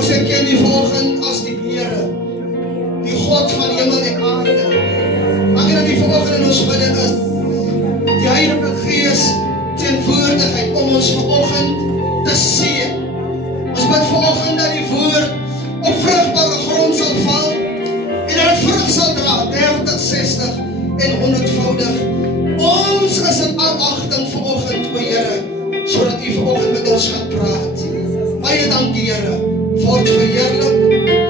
Ons erken U vanoggend as die Here, die God van hemel en aarde. Dankie dat U vanoggend in ons midde is. Die Heilige Gees teenwoordigheid om ons vanoggend te seën. Ons bid vanoggend dat die woord op vrugbare grond sal val en dat het vrug sal dra, 30, 60 en 100voudig. Ons is in afwagting vanoggend, o Here, sodat U vanoggend met ons gaan praat. Baie dankie, Here, word verheerlik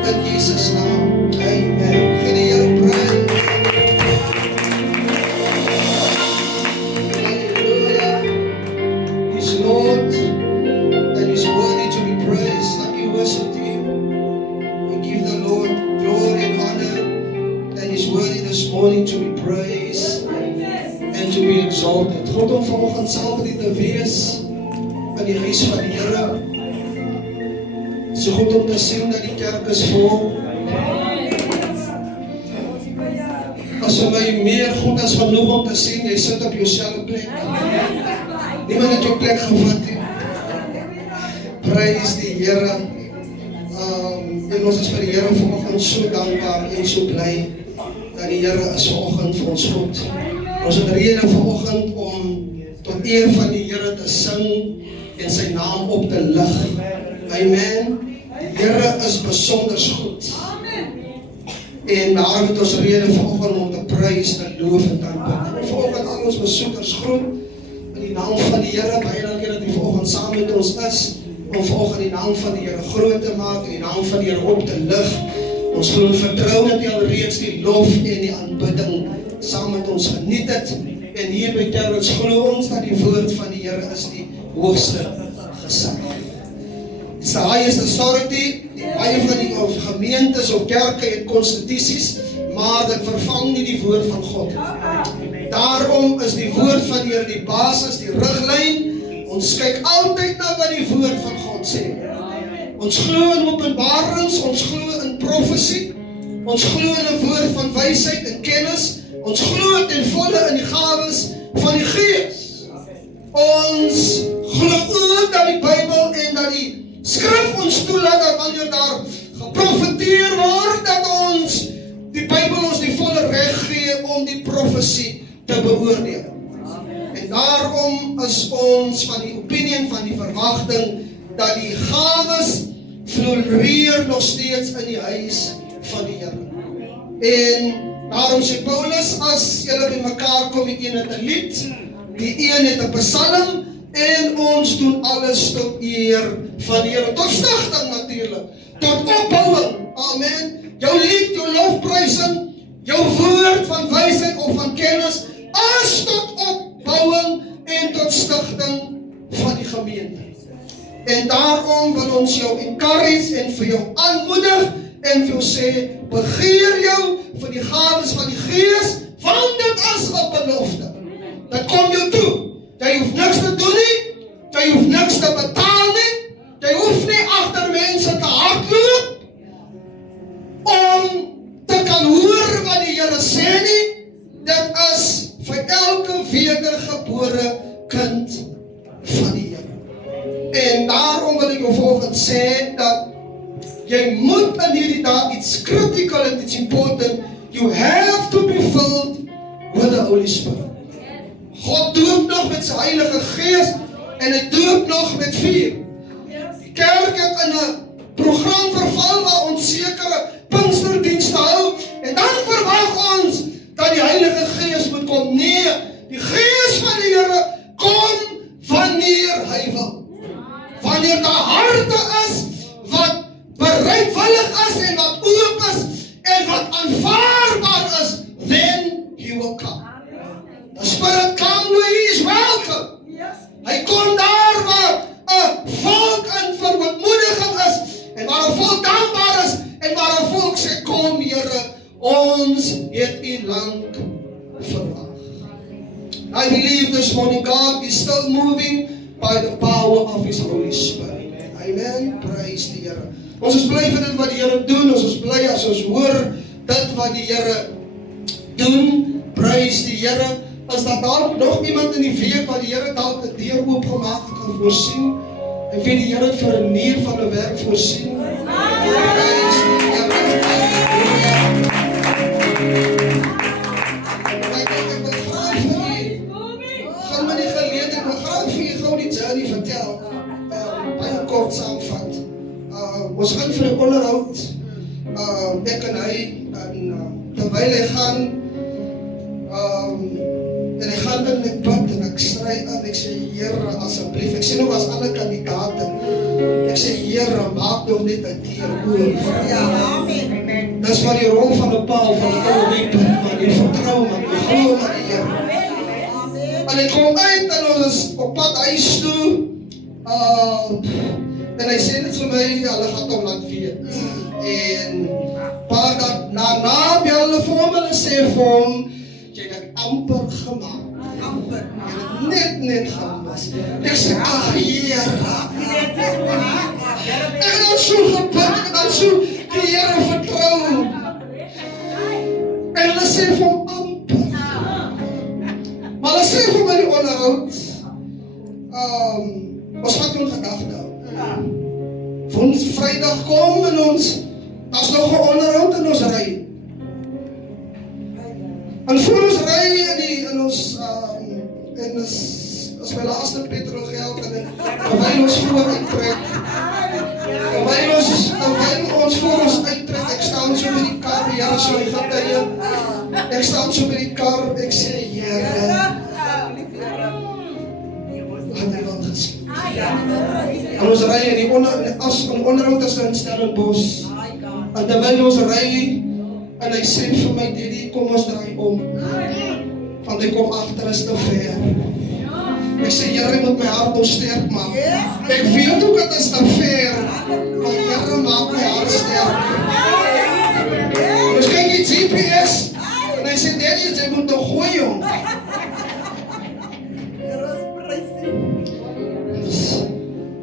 in Jesus naam. Amen. Gee die Here prys. Hallelujah. He's Lord and He's worthy to be praised. Thank you, worship to you. We give the Lord glory and honor, and He's worthy this morning to be praised and to be exalted. God om vanoggend saam met U te wees in die huis van die Here. So goed om te sien dat die kerk is vol. As vir my meer goed as genoeg om te sien, jy sit op jouselfe plek. Niemand het jou plek gevat nie. Prys die Here. En ons is vir die Here vanoggend so dankbaar en so bly dat die Here is vanoggend vir ons goed. Ons het rede vanoggend om tot eer van die Here te sing en sy naam op te lig. Amen. Die Here is besonders goed. En daarom het ons rede vanoggend om te prys en loof en dank. Vanoggend al ons besoekers groet in die naam van die Here. Baie dankie dat U vanoggend saam met ons is om vanoggend die naam van die Here groot te maak en die naam van die Here op te lig. Ons glo vertrou dat U alreeds die lof en die aanbidding saam met ons geniet het. En hier by Terwits glo ons dat die woord van die Here is die hoogste gesag. It's the highest authority. Baie van die gemeentes of kerke het konstitusies, maar dit vervang nie die woord van God. Daarom is die woord van die Here die basis, die riglyn. Ons kyk altyd na wat die woord van God sê. Ons glo in openbarings, ons glo in profesie, ons glo in 'n woord van wysheid en kennis, ons glo ten volle in die gawes van die Gees. Ons glo ook dat die Bybel en dat die Skrif ons toelaat dat wanneer daar geprofeteer word, dat ons die Bybel ons die volle reg gee om die profesie te beoordeel. En daarom is ons van die opinie en van die verwagting dat die gawes floreer nog steeds in die huis van die Here. En daarom sê Paulus, as julle by mekaar kom, die een het 'n lied, die een het 'n psalm, en ons doen alles tot eer van die Here, tot stigting natuurlik, tot opbouing, amen. Jou lied, jou lofprysing, jou woord van wysheid of van kennis, is tot opbouing en tot stigting van die gemeente. En daarom wil ons jou encourage en vir jou aanmoedig en vir jou sê, begeer jou vir die gawes van die Gees, want dit is 'n belofte. Dit kom jou toe. Jy hoef niks te doen nie, jy hoef niks te betaal nie, jy hoef nie agter mense te hardloop om te kan hoor wat die Here sê nie. Dit is vir elke wedergebore kind van die Here. En daarom wil ek jou vanoggend sê dat jy moet in hierdie dag iets critical and it's important. You have to be filled with the Holy Spirit. God doop nog met sy Heilige Gees en hy doop nog met vuur. Die kerk het in 'n program verval waar ons sekere Pinksterdienste hou en dan verwag ons dat die Heilige Gees moet kom. Nee, die Gees van die Here kom wanneer hy wil. Wanneer daar harte is wat bereidwillig is en wat oop is en wat aanvaarbaar is, then he will come. The Spirit come where He is welcome. Hy kom daar waar 'n volk in vermoediging is en waar 'n volk dankbaar is en waar 'n volk sê, kom Here, ons het U lank verwag. I believe this morning God is still moving by the power of His Holy Spirit. Amen. Praise die Here. Ons is bly vir dit wat die Here doen. Ons is bly as ons hoor dit wat die Here doen. Praise die Here. Is daar dalk nog iemand in die week wat die Here dalk 'n deur oopgemaak het en voorsien? En wie die Here vir 'n manier van 'n werk voorsien? Ons gaan vir 'n onderhoud, ek en hy, terwyl hy gaan, en hy gaan in die pad, en ek skry aan, ek sê, Here, asseblief, ek sê nog as alle kandidate, ek sê, Here, maak nog net 'n deur oop. Amen. Dis maar die rol van 'n pa, van 'n ou mentor, man, jy vertrou, man, jy glo aan die Here. En hy kom uit, en ons is op pad huis toe, en hy sê net vir my, hulle gaan hom laat weet. En paar dag na bel hulle vir hom, hulle sê vir hom, jy het dit amper gemaak. Amper. Jy het net gemis. Ek sê, ag Here. Ek het al so gebid, ek het al so die Here vertrou. En hulle sê vir hom amper. Maar hulle sê vir my die onderhoud, ons gaan doen gedagte. Ons Vrydag kom en ons, as nog 'n onderhoud en ons ry. En voor ons ry in ons, as my laaste petrol geld, en terwyl ons voor uittrek, terwyl ons voor ons uittrek, ek staan so by die kar, die Here so die getuie, ek staan so by die kar, ek sê, Here, wat hy wil gesê. En ons ry in die onderhoud as in Stellenbosch, en terwyl ons ry, en hy sê vir my, Daddy, kom ons draai om, want hy kom agter is te ver. Ek sê, Here, jy moet my hart nog sterk maak. Ek weet ook het is te ver, maar Here, maak my hart sterk. Dus kyk die GPS, en hy sê, Daddy, jy moet nog gooi, jong.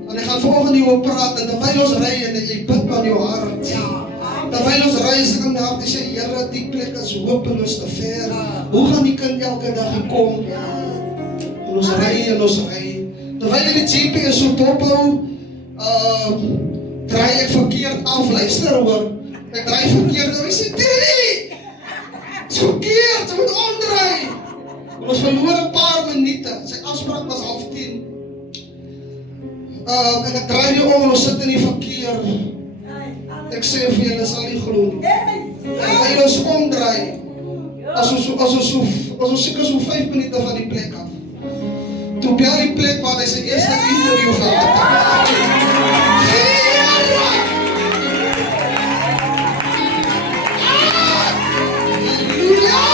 En hy gaan volgende jou praat, en terwyl ons ry, en jy bid aan jou hart. Terwyl ons ry, is ek in my hart, ek sê, Here, die plek is hopeloos te ver. Hoe gaan die kind elke dag hier kom? En ons ry, en ons ry. Terwyl die GPS so dophou, draai ek verkeerd af, luister hoor. Ek draai verkeerd af, ek sê, Daddy, het is verkeerd, jy moet omdraai. En ons verloor 'n paar minute, sy afspraak was 9:30. En ek draai nie om, en ons sit in die verkeer. Ek sê vir julle, sal nie glo. En ons omdraai, as ons seker so 5 minute van die plek af. Toe bel die plek waar hy sy eerste interview gehad het. Halleluja!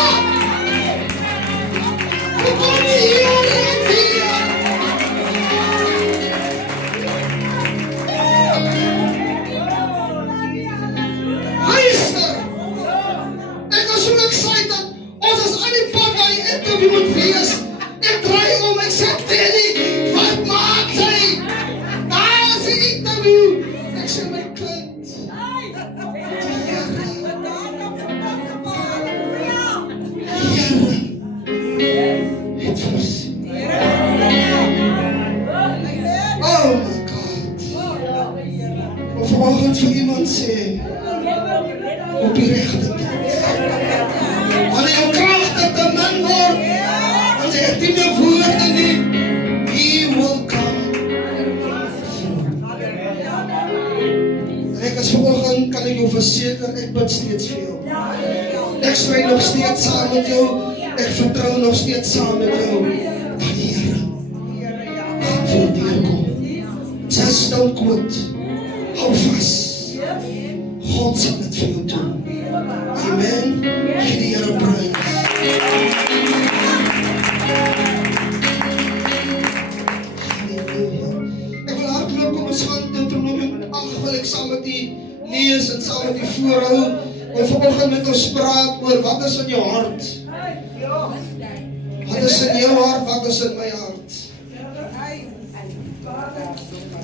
Hoe kom die Here hier? Luister! Ek was so excited. Ons is aan die pad waar die interview moet wees. Ek draai om, ek sê, Daddy, wat maak jy? Daar is die interview. Ek sê, my kind, Here het voorsien. Oh my God. Of vanoggend vir iemand sê, op die regte tyd. Wanneer jou kragte te min word, as jy het nie meer woorde nie, He will come. Ek as vanoggend kan ek jou verseker, ek bid steeds vir jou. Ek stry nog steeds saam met jou, ek vertrou nog steeds saam met jou. Dat die Here gaan vir jou deurkom. Just don't quit. Hou vas. God sal dit vir jou doen. Amen. Gee die Here prys. Halleluja. Ek wil hardloop om ons gaan Deuteronomium 8 wil ek saam met u lees en saam met u voorhou. En vanoggend met ons praat oor wat is in jou hart. Wat is in jou hart, wat is in my hart.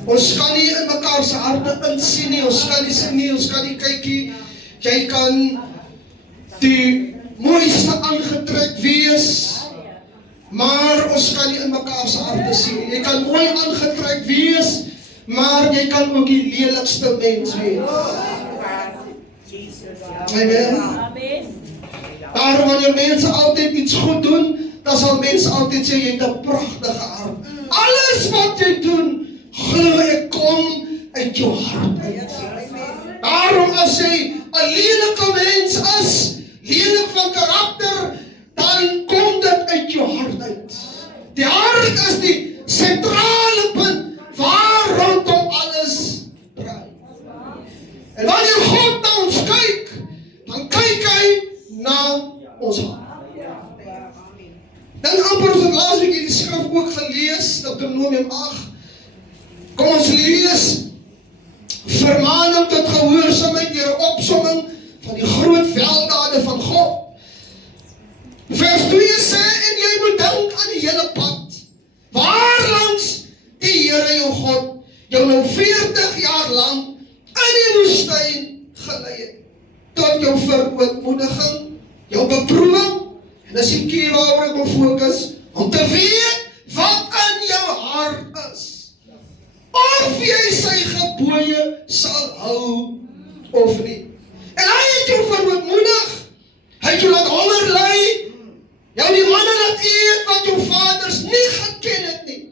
Ons kan nie in mekaar se harte insien nie, ons kan nie sien nie, ons kan nie kyk nie. Jy kan die mooiste aangetrek wees, maar ons kan nie in mekaar se harte sien nie. Jy kan mooi aangetrek wees, maar jy kan ook die lelikste mens wees. Amen. Daarom wanneer mense altyd iets goed doen, dan sal mense altyd sê, jy het 'n pragtige hart. Alles wat jy doen, glo ek kom uit jou hart uit. as jy 'n lelike mens is, lelik van karakter, dan kom dit uit jou hart uit. Die hart is die sentrale punt waar rondom alles draai. En wanneer God na ons kyk, dan kyk hy na ons hart. Dan amper ons het laasweek hierdie skrif ook gelees, Deuteronomium 8. Kom ons lees vermaning tot gehoorsaamheid deur 'n opsomming van die groot weldaden van God. Vers 2 sê, en jy moet dink aan die hele pad, waarlangs die Here jou God jou nou 40 jaar lang in die woestyn gelei het, tot jou verootmoediging, jou beproewing, en dis die key waaroor ek wil fokus, om te weet wat in jou hart is, of jy sy gebooie sal hou of nie. En hy het jou verootmoedig, hy het jou laat honger ly, jou die manne laat eet wat jou vaders nie geken het nie,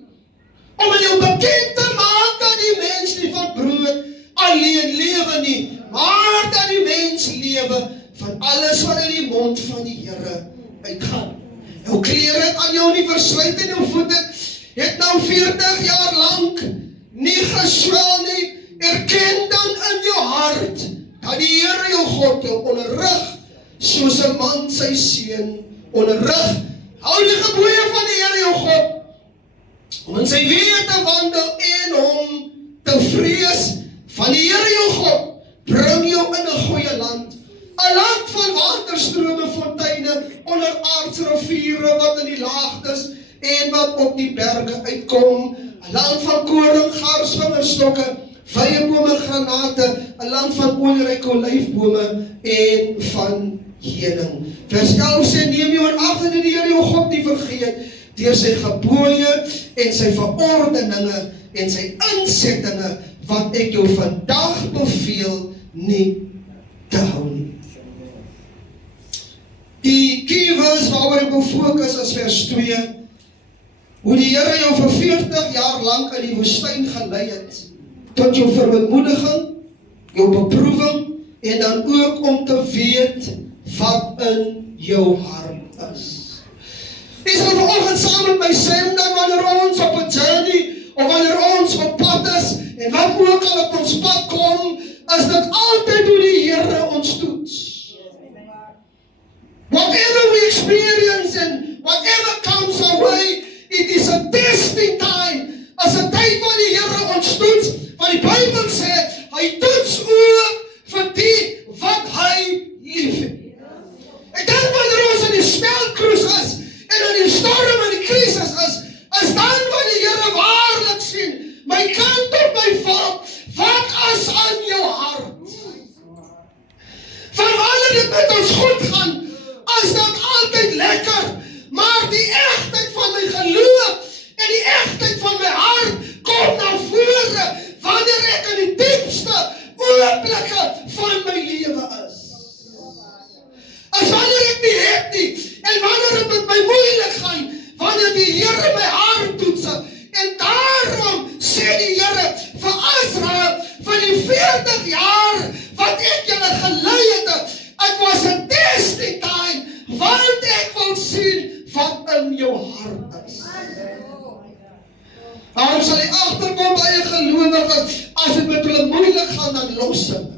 om aan jou bekend te maak dat die mens nie van brood alleen lewe nie, maar dat die mens lewe van alles wat in die mond van die Here uitgaan. Jou klere het aan jou nie versluit en jou voete het nou 40 jaar lang nie geswel nie. Erken dan in jou hart dat die Here jou God jou onderrig soos 'n man sy seun onderrig. Hou die gebooie van die Here jou God, om in sy weë te wandel en hom te vrees. Van die Here jou God bring jou in 'n goeie land, 'n land van waterstrome, fonteine, onderaardse riviere wat in die laagtes en wat op die berge uitkom, 'n land van koring, gars, vingerstokke, vyebome, granate, 'n land van olieryke olyfbome en van heuning. Vers 11 sê, neem jou in ag dat die Here jou God nie vergeet deur sy gebooie en sy verordeninge en sy insettinge wat ek jou vandag beveel nie te hou nie. Die key verse waaroor ek wil fokus is vers 2, hoe die Here jou vir 40 jaar lang in die woestyn gelei het, tot jou verootmoediging, jou beproewing, en dan ook om te weet wat in jou hart is. Jy sal vanoggend saam met my sê, dat wanneer ons op 'n journey, of wanneer ons op pad is, en wat ook al op ons pad kom, is dit altyd hoe die Here ons toets. Whatever we experience and whatever comes our way, it is a testing time. As 'n tyd waar die Here ons toets, want die Bybel sê, hy toets ook vir die wat hy liefhet. Ek dink wanneer ons in die smeltkroes is, en in die storm en die krisis is dan wat die Here waarlik sien, my kind op my volk, wat is aan jou hart? Van wanneer dit met ons goed gaan, is dit altyd lekker, maar die egtheid van my geloof en die egtheid van my hart kom na vore wanneer ek in die diepste oomblikke van my lewe is. As wanneer ek nie het nie, en wanneer dit met my moeilik gaan, wanneer die Here my hart toets, en daarom sê die Here vir Israel, vir die 40 jaar wat ek julle gelei het, it was a testing time, want ek wil sien wat in jou hart is. Daarom sal jy agterkom by 'n gelowige, as dit met hulle moeilik gaan, dan los hulle.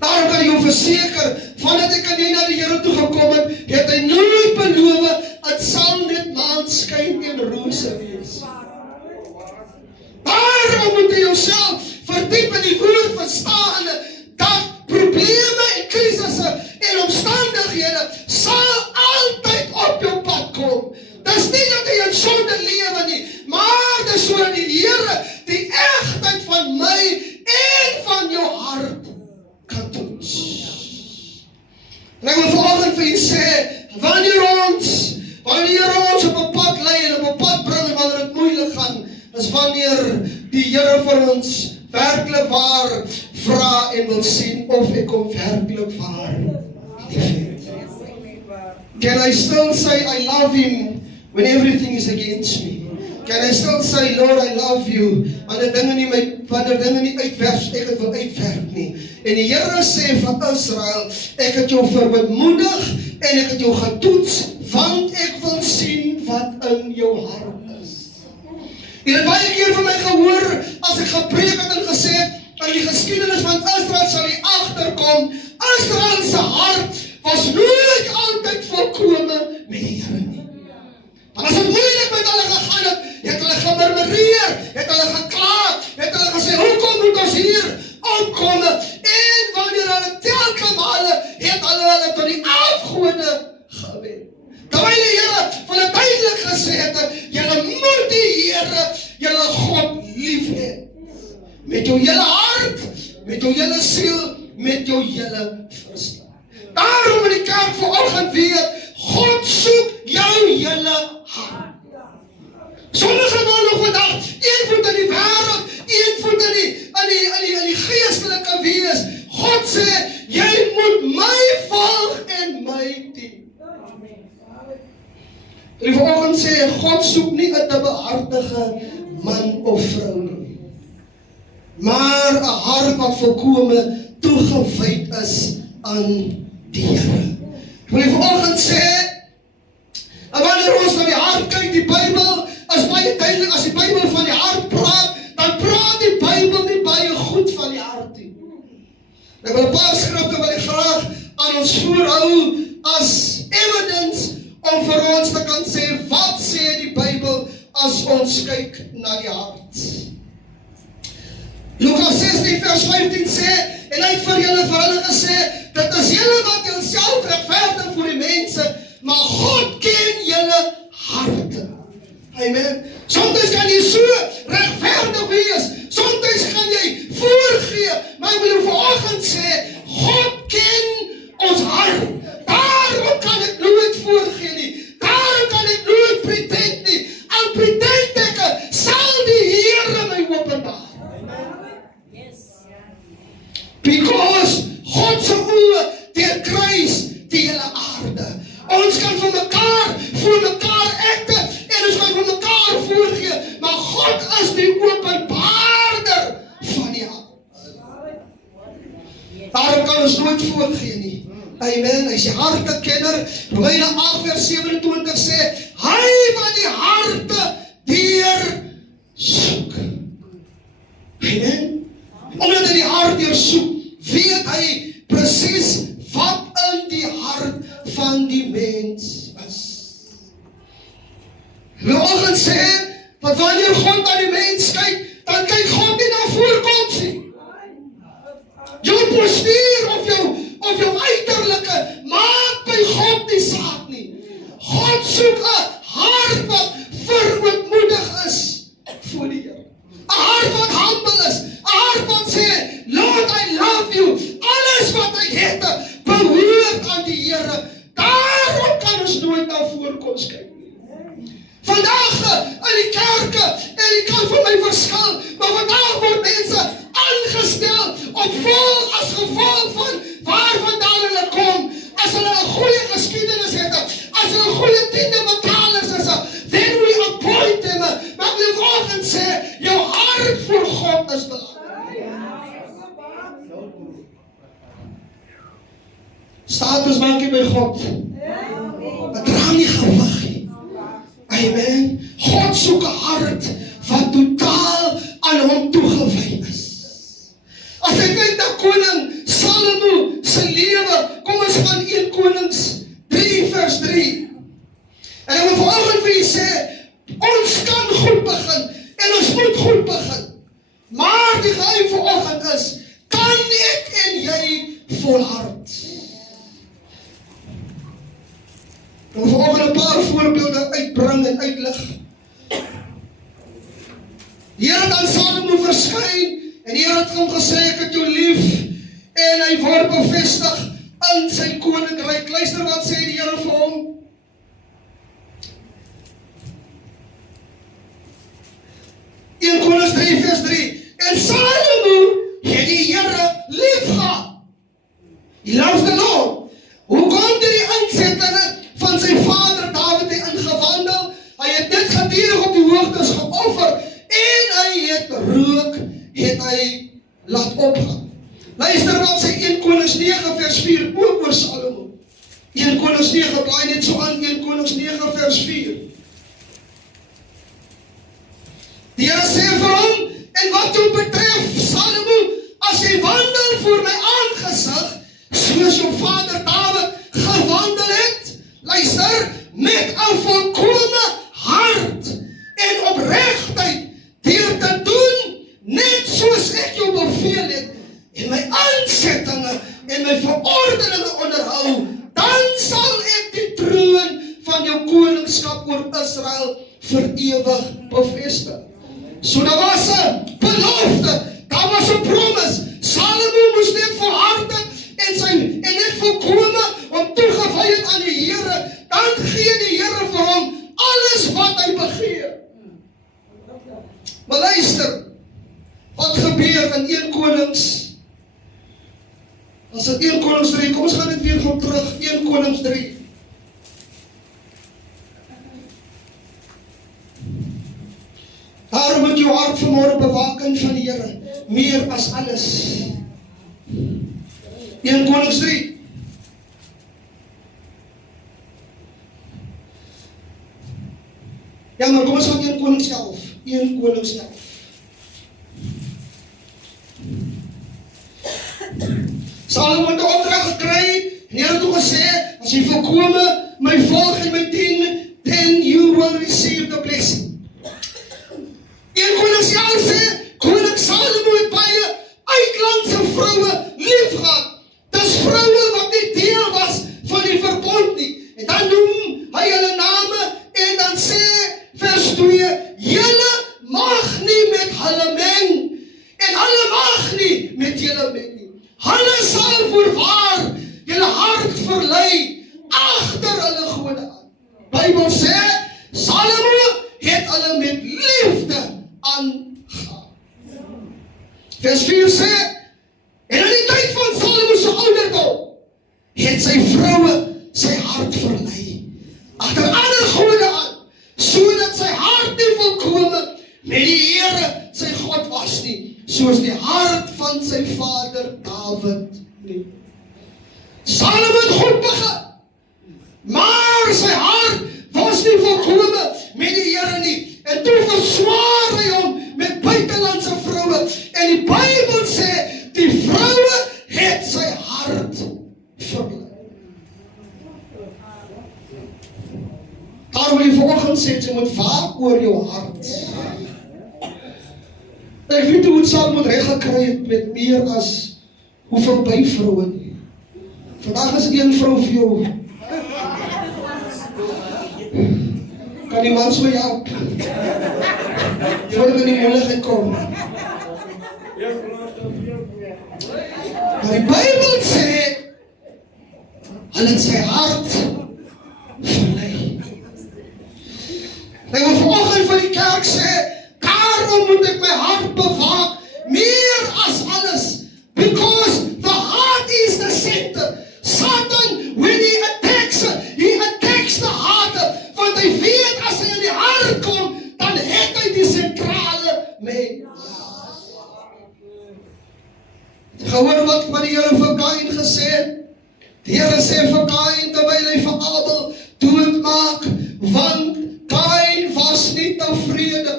Daarom kan ek jou verseker, vandat ek en jy na die Here toe gekom het hy nooit beloof, het sal net maanskyn en rose wees. Daarom moet jy jouself verdiep in die woord, verstaan dat probleme en krisisse en omstandighede sal altyd op jou pad kom. Dis nie dat jy in sonde lewe nie, maar dis sodat die Here die egtheid van my en van jou hart kan toets. En ek wil vanoggend vir julle sê, wanneer ons op 'n pad lei en op 'n pad bring en wanneer dit moeilik gaan, is wanneer die Here vir ons werklik waar vra en wil sien of ek hom werklik waar liefhet. Can I still say I love him when everything is against me? Can I still say, Lord, I love you? Wanneer dinge nie uitwerp, ek het wil uitwerp nie. En die Here sê vir Israel, ek het jou vermoedig en ek het jou getoets, want ek wil sien wat in jou hart is. Jy het baie keer van my gehoor, as ek gepreek het en gesê, in die geskiedenis van Israel sal jy agterkom, Israel se hart was nooit altyd volkome met die Here nie. Want as het moeilik met hulle gegaan het hulle gemurmureer, het hulle gekla, het hulle gesê, hoekom moet ons hier opkom? En wanneer hulle telke male, het hulle tot die afgode gewen. Terwyl die Here van hulle duidelik gesê het, julle moet die Here, julle God lief hê. Met jou hele hart, met jou hele siel, met jou hele verstand. Daarom in die kerk vanoggend weet, God soek jou hele hart. Sommige wil nog vandag, een voet in die wêreld, een voet in die geestelike wees. God sê, jy moet my volg en my dien. En vanoggend sê, God soek nie 'n behartige man of vrou nie, maar 'n hart wat volkome toegewyd is aan die Here. Ek wil vanoggend sê, en wanneer ons na die hart kyk, die Bybel is baie duidelik, as die Bybel van die hart praat, dan praat die Bybel nie baie goed van die hart nie. Ek wil 'n paar skrifte wil ek graag aan ons voorhou as evidence om vir ons te kan sê, wat sê die Bybel as ons kyk na die hart. Lukas 16 vers 15 sê, en hy het vir hulle gesê, dit is julle wat julself regverdig voor die mense, maar God ken julle harte. Amen. Soms kan jy so regverdig wees, soms kan jy voorgee, maar ek wil jou vanoggend sê, God ken ons hart. Daarom kan ek nooit voorgee nie, daarom kan ek nooit pretend nie, al pretend ek, sal die Here my openbaar. Because God se oë deurkruis die hele aarde. Ons kan vir mekaar ekte, en ons kan vir mekaar voorgee, maar God is die openbaarder van die hart. Daarom kan ons nooit voorgee nie. Amen, hy is die hartekenner. Romeine 8 vers 27 sê, hy wat die harte deursoek. Amen. Omdat hy die hart deursoek, weet hy presies wat in die hart van die mens is. Vanoggend sê, dat wanneer God na die mens kyk, dan kyk God nie na voorkoms nie. Jou postuur of jou uiterlike maak by God nie saak nie. God soek 'n hart wat verootmoedig is voor die Here. 'n Hart wat humble is, 'n hart wat sê, Lord, I love you. Alles wat ek het, behoort aan die Here. Daarom kan ons nooit na voorkoms kyk nie. Vandag in die kerke, en die kan vir my verskil, maar vandag word mense aangestel as gevolg van waar vandaan hulle kom. As hulle 'n goeie geskiedenis het, as hulle goeie tiende betalers is, then we appoint them. Maar ek wil vanoggend sê, jou hart voor God is belangrik. Status maak jy by God. Het dra nie gewig nie. Amen. God soek 'n hart wat totaal aan hom toegewy is. As ek kyk na koning Salomo se lewe, kom ons gaan 1 Konings 3 vers 3. En ek wil vanoggend vir julle sê, ons kan goed begin, en ons moet goed begin. Maar die geheim vanoggend is, kan ek en jy volhard? Ek wil vanoggend 'n paar voorbeelde uitbring en uitlig. Die Here het aan Salomo verskyn, en die Here het hom gesê, ek het jou lief, en hy word bevestig in sy koninkryk. Luister wat sê die Here vir hom. 1 Konings 3 vers 3. En Salomo het die Here lief gehad. He loves the Lord. Hoe kom die insettinge van sy vader Dawid ingewandel? Hy het net gedurig op die hoogtes gekom. het hy laat opgaan. Luister wat sy 1 Konings 9 vers 4 ook oor Salomo. 1 Konings 9, blaai net so aan 1 Konings 9 vers 4. Die Here sê vir hom, en wat jou betref, Salomo, as jy wandel voor my aangesig, soos jou vader Dawid gewandel het, luister, met 'n volkome hart en opregtheid, deur te doen, net soos ek jou beveel het, en my aansettinge en my verordeninge onderhou, dan sal ek die troon van jou koningskap oor Israel vir ewig bevestig. So daar was 'n belofte, daar was 'n promise. Salomo moes net volhard en net volkome om toegewy het aan die Here, dan gee die Here vir hom alles wat hy begeer. Maar luister, wat gebeur in 1 Konings? As dit 1 Konings 3, kom ons gaan dit weer gaan terug, 1 Konings 3. Daarom moet jou hart vanmôre bewaken van die Here, meer as alles. 1 Konings 3. Ja, maar kom ons gaan 1 Konings 11. 1 Konings 11. Salomo het 'n opdrag gekry, en die Here het gesê, as jy volkome my volg en my dien, then you will receive the blessing. 1 Konings 11 sê, koning Salomo het baie uitlandse vroue lief gehad. Dis vroue wat nie deel was van die verbond nie. En dan noem hy hulle name, en dan sê vers 2, julle mag nie met hulle meng, en hulle mag nie met julle meng nie. Hulle sal voorwaar julle hart verlei agter hulle gode aan. Bybel sê, Salomo het hulle met liefde aangaan. Vers 4 sê, en in die tyd van Salomo se ouderdom, het sy vroue sy hart verlei agter ander gode aan, sodat sy hart nie volkome met die Here sy God was nie, soos die hart van sy vader Dawid nie. Salomo het goed begin, maar sy hart was nie volkome met die Here nie, en toe verswaar hy hom met buitelandse vroue, en die Bybel sê, die vroue het sy hart verlei. Daarom wil jy vanoggend sê, jy moet waak oor jou hart. Ek weet hoe het Salomo reg gekry het met meer as hoeveel byvroue nie. Vandag is 1 vrou vir jou. Kan die man so help? Voordat in die moeilikheid kom. Maar die Bybel sê, hulle het sy hart verlei. Ek wil vanoggend van die kerk sê, daarom moet ek my hart bewaak, meer as alles, because the heart is the center. Satan, when he attacks the heart, want hy weet as hy in die hart kom, dan het hy die sentrale mens. Gehoor wat die Here vir Kain gesê het? Die Here sê vir Kain, terwyl hy vir Abel doodmaak, want Kain was nie tevrede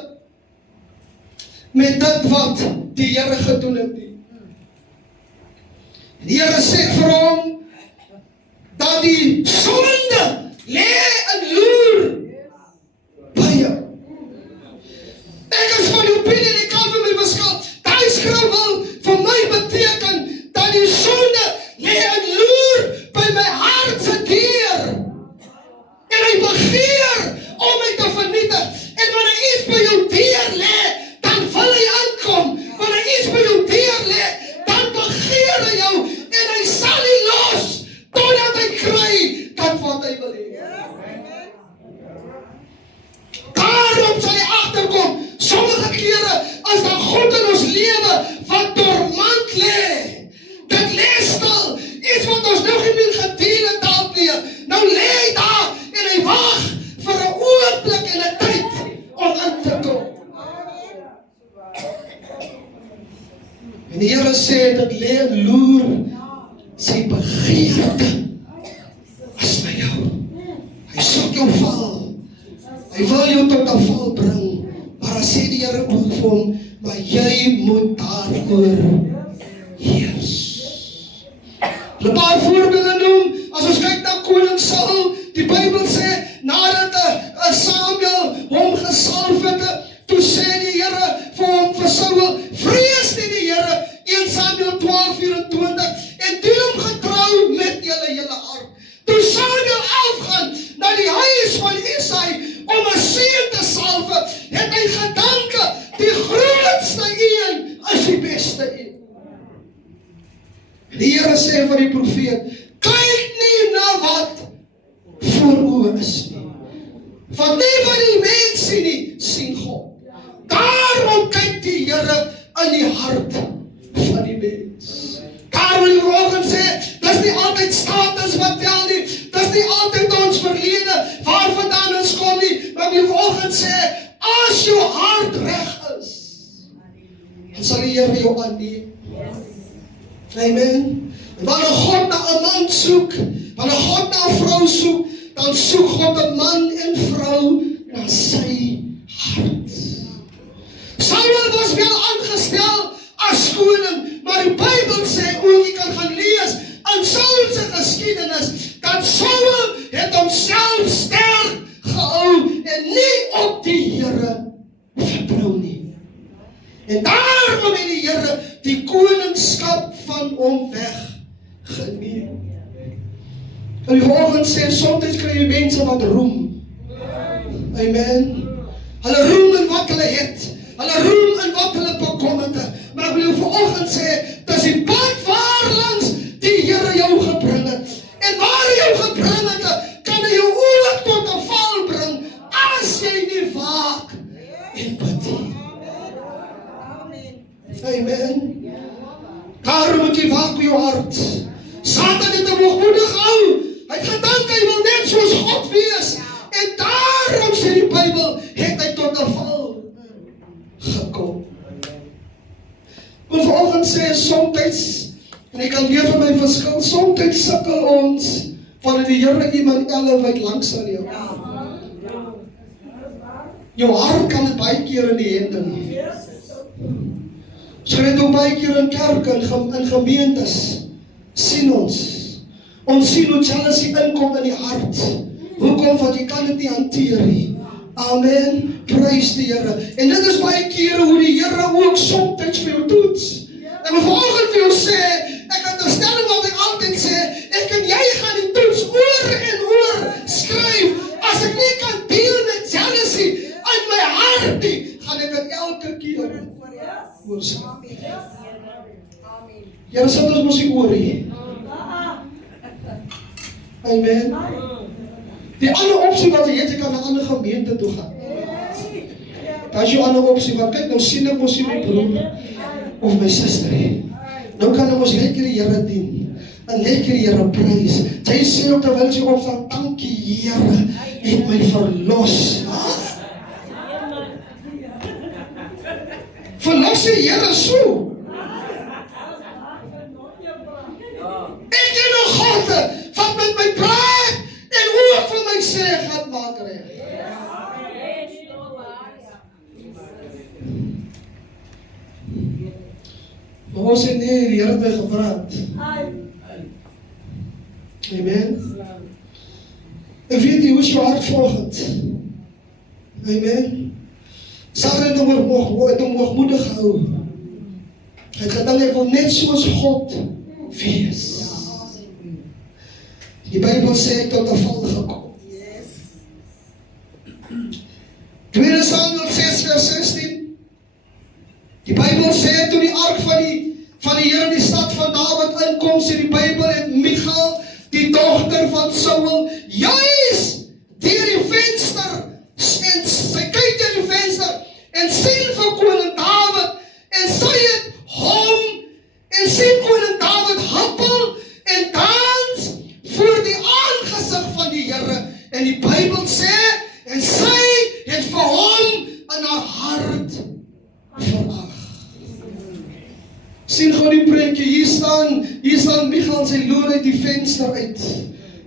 met dit wat die Here gedoen het nie. Die Here sê vir hom, dat die sonde lê en loer by jou. Ek is van die opinie, die kan vir my beskil, die skrif wil vir my beteken, dat die sonde lê en loer by my hart se deur, en hy begeer om my te vernietig, en wanneer iets by jou deur lê, dan wil hy aankom, wanneer iets by jou deur lê, dan begeer hy jou, en hy sal nie los, totdat hy kry, dat wat hy wil hê. Daarom sal jy agterkom, sommige kere, as daar God in ons lewe, wat dormant lê, dit lê En die Here sê, dit lê en loer sy begeerte as na jou. Hy soek jou val. Hy wil jou tot 'n val bring. Maar as sê die Here ook vir hom, maar jy moet daaroor heers. 'n paar voorbeelde noem, as ons kyk na koning Saul, die Bybel sê, nadat Samuel hom gesalf het, toe sê die Here vir hom, vir Saul, vrees nie die Here, 1 Samuel 12:24, en dien hom getrou met julle hart. Toe Samuel afgaan na die huis van Isai om 'n seun te salwe, het hy gedanke, die grootste een is die beste een. Die Here sê vir die profeet, kyk nie na wat voor oë is nie. Want nie wat die mens sien nie, sien God. Daarom kyk die Here in die hart van die mens. Daarom wil ek vanoggend sê, dis nie altyd status wat tel nie, dis nie altyd ons verlede, waar vandaan ons kom nie, maar ek wil vanoggend sê, as jou hart reg is, dan sal die Here jou aanneem. Amen. En wanneer God na 'n man soek, wanneer God na 'n vrou soek, dan soek God 'n man en vrou na sy hart. Samuel was wel aangestel as koning, maar die Bybel sê ook, jy kan gaan lees in Saul se geskiedenis, dat Saul het homself sterk gehou en nie op die Here vertrou nie. En daarom het die Here die koningskap van hom weggeneem. En die volgende sê, soms kry jy mense wat roem. Amen. Hulle roem in wat hulle het. Hulle roem in wat hulle bekom het. Maar ek wil jou vanoggend sê, dis die pad waarlangs die Here jou gebring het. En waar hy jou gebring het, kan hy jou ook tot 'n val bring, as jy nie waak en bid nie. Amen. Daarom moet jy waak met jou hart. Satan het hom hoogmoedig gehou. Hy het gedink hy wil net soos God wees. En daarom sê die Bybel, het hy tot 'n val gekom. Ek wil vanoggend sê, soms, en ek kan weer van my verskil, soms sukkel ons, wanneer die Here iemand elewyd langs aan jou. Jou hart kan het baie keer in die hande nie. Ons kry dit ook baie keer in kerke, in gemeentes, sien ons. Ons sien hoe jealousy inkom in die hart. Hoekom? Want jy kan dit nie hanteer nie. Amen. Prys die Here. En dit is baie kere hoe die Here ook soms vir jou toets. En vanoggend vir jou sê, ek onderstel wat ek altyd sê, ek en jy gaan die toets oor en oor skryf. As ek nie kan deel met jealousy in my hart nie, gaan ek dit elke keer oorskryf. Here sê ons mos nie oor nie. Amen. Die ander opsie wat jy het, jy kan na 'n ander gemeente toe gaan. Dat is jou ander opsie, want kyk, nou sien ek mos nie my broer of my suster nie. Nou kan ek mos lekker die Here dien, en lekker die Here prys. Jy sê ook terwyl jy opstaan, dankie Here, het my verlos. Verlos die Here so. Ek ken nog God, wat met my praat, en ook van my sê, gaat maak reg. Maar ons sê nee, die Here het my gepraat. Amen. En weet jy, hoe is jou hart volgend? Amen. Satan het hom hoogmoedig gehou. Hy het gedink, ek wil net soos God wees. Die Bybel sê tot 'n val gekom. 2 Samuel 6:16. Die Bybel sê toe die ark van die Here in die stad van Dawid inkom, sê die Bybel, het Michal, die dogter van Saul, juis deur die venster, en sy kyk deur die venster en sien vir koning Dawid, en sy het hom en sien koning Dawid huppel en dans voor die aangesig van die Here. En die Bybel sê, en sy het vir hom in haar hart verag. Sien gou die prentjie, hier staan Michal sy loer uit die venster uit.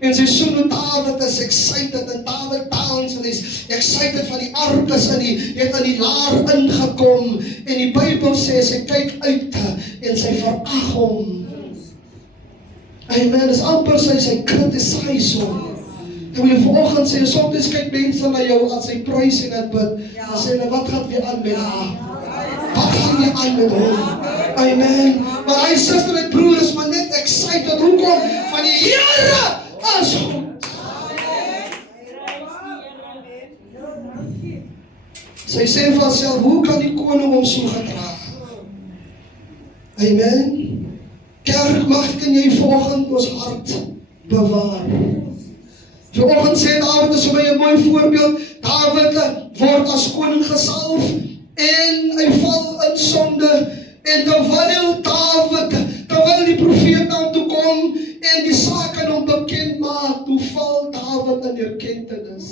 En sy soen hoe Dawid is excited, en Dawid dance, en hy is excited van die ark is het aan die laar ingekom, en die Bybel sê, sy kyk uit, en sy verag hom. Amen, is amper sy criticize hom. En wil jy vanoggend sê, soms kyk mense na jou, as sy prys en het bid, en sê hulle, wat gaan weer aan met haar? Wat gaan weer aan met hom? Amen. Maar hy suster en broer is maar net excited, hoekom? Van die Here is goed. Sy sê van self, hoe kan die koning hom so gedra? Amen. Kerk, mag ek en jy vanoggend ons hart bewaar. Vanoggend sê Dawid, is vir my 'n mooi voorbeeld. Dawid word as koning gesalf en hy val in sonde. En terwyl die profeet na hom toe kom en die saak aan hom bekend maak, toe val Dawid in erkentenis.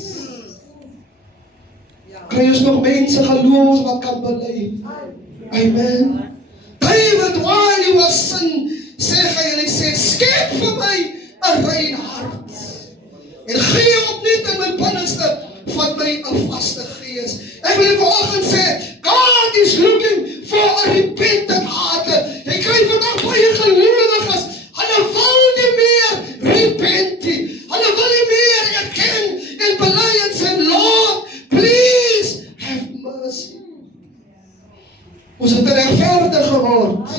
Kry ons nog mense geloof wat kan bely? Amen. David, while he was sin, sê hy sê, skep vir my 'n rein hart. En gee opnuut in my binneste van my 'n vaste gees. Ek wil vanoggend sê, God is looking for a repentant heart. Jy kry vandag baie gelowiges, hulle wil nie meer repent nie. Hulle wil nie meer erken en bely en sê, Lord, please have mercy. Ons het regverdig geword.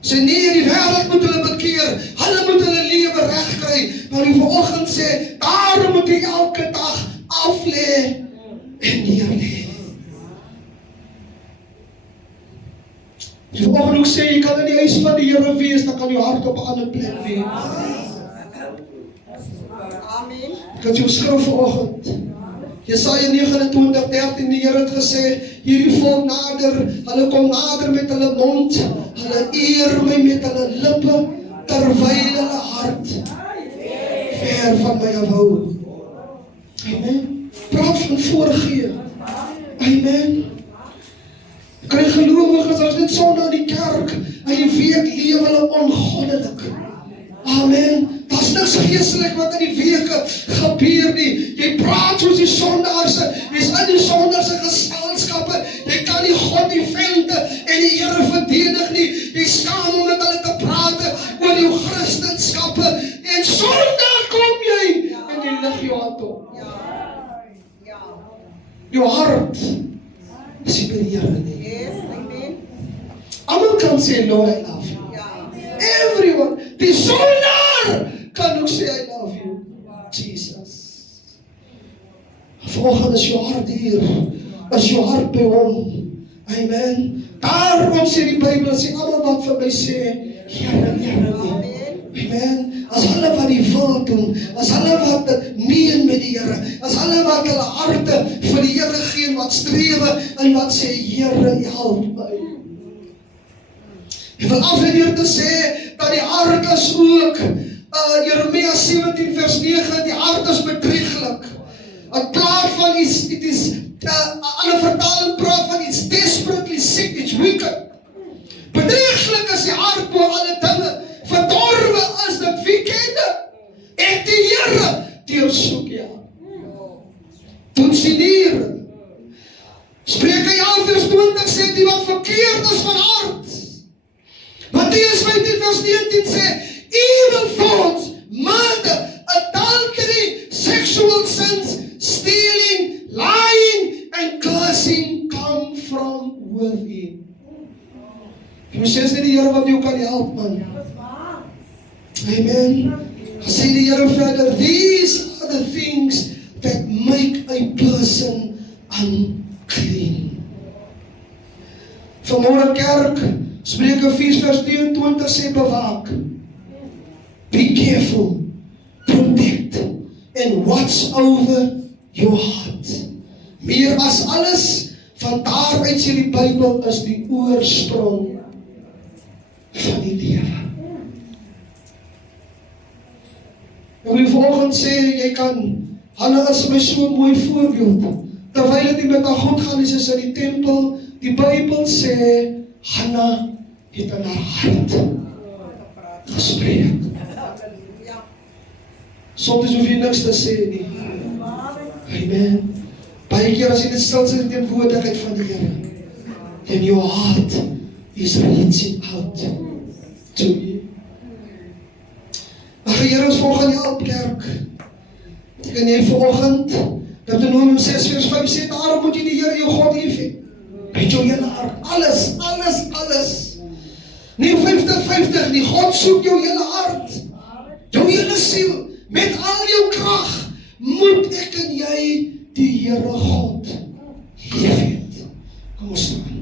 Sê nee, die wêreld moet hulle bekeer, hulle moet hulle lewe reg kry. Maar die vanoggend sê, daarom moet jy elke dag aflê en neerlê. Die vanoggend ook sê, jy kan in die huis van die Here wees, dan kan jou hart op 'n ander plek wees. Amen. Kan jy skrif vanoggend? Jesaja 29:13, die Here het gesê, hierdie volk nader, hulle kom nader met hulle mond, hulle eer my met hulle lippe, terwyl hulle hart ver van my afhou. Amen. Praat van voorgee. Amen. Kry gelowiges, as dit sonde in die kerk, en die week lewe hulle ongoddelik. Amen. Daar's niks geestelik wat in die weke gebeur nie. Jy praat soos die sondaarse, jy's in die sondaarse geselskappe, jy kan nie God die vente en die Here verdedig nie. Jy skaam om met hulle te praat oor jou Christenskappe, en sondag kom jy en jy lig jou hand op. Jou hart is nie by die Here nie. Almal kan sê, Lord, I love you. Everyone, die sondaar kan ook sê, I love you, Jesus. Vanoggend is jou hart hier, is jou hart by hom. Amen. Daarom sê die Bybel, sê almal wat vir my sê, Here, Here, amen. As hulle wat die wil doen, as hulle wat meen met die Here, as hulle wat hulle harte vir die Here gee, wat strewe, en wat sê, Here, help my. Ek wil afleer te sê, dat die hart is ook, Jeremia 17:9, die hart is bedrieglik. Het praat van iets, it is, ander vertaling praat van iets desperately sick, it's wicked. Bedrieglik is die hart bo alle dinge, verdorwe is dit, wie ken dit? En die Here deursoek jou. Toetsineer. Spreuke 11:20 sê, die wat verkeerd is van hart. Matteus 15:19 sê, evil thoughts, murder, adultery, sexual sins, stealing, lying, and cursing come from within. Jy sê nie die Here wat jou kan help, man. Amen. Sê die Here verder, these are the things that make a person unclean. Vanmôre kerk, Spreuke 4:23 sê, bewaak. Be careful, protect, and watch over your heart. Meer as alles, van daaruit sê die Bybel, is die oorsprong van die lewe. Ek wil vanoggend sê, jy kan, Hanna is my so 'n mooi voorbeeld. Terwyl dit met haar God gaan, is in die tempel, die Bybel sê, Hanna het in haar hart gespreek. Soms hoef jy niks te sê nie. Amen. Baie keer as jy net stil sit in die teenwoordigheid van die Here, then your heart is reaching out to you. Mag die Here ons volgende help, kerk. En jy vanoggend, Deuteronomium 6 vers 5 sê, daarom moet jy die Here jou God lief hê. Met jou hele hart, alles. Nie 50-50 nie, God soek jou hele hart, jou hele siel, met al jou krag, moet ek en jy die Here God lief hê. Kom ons staan.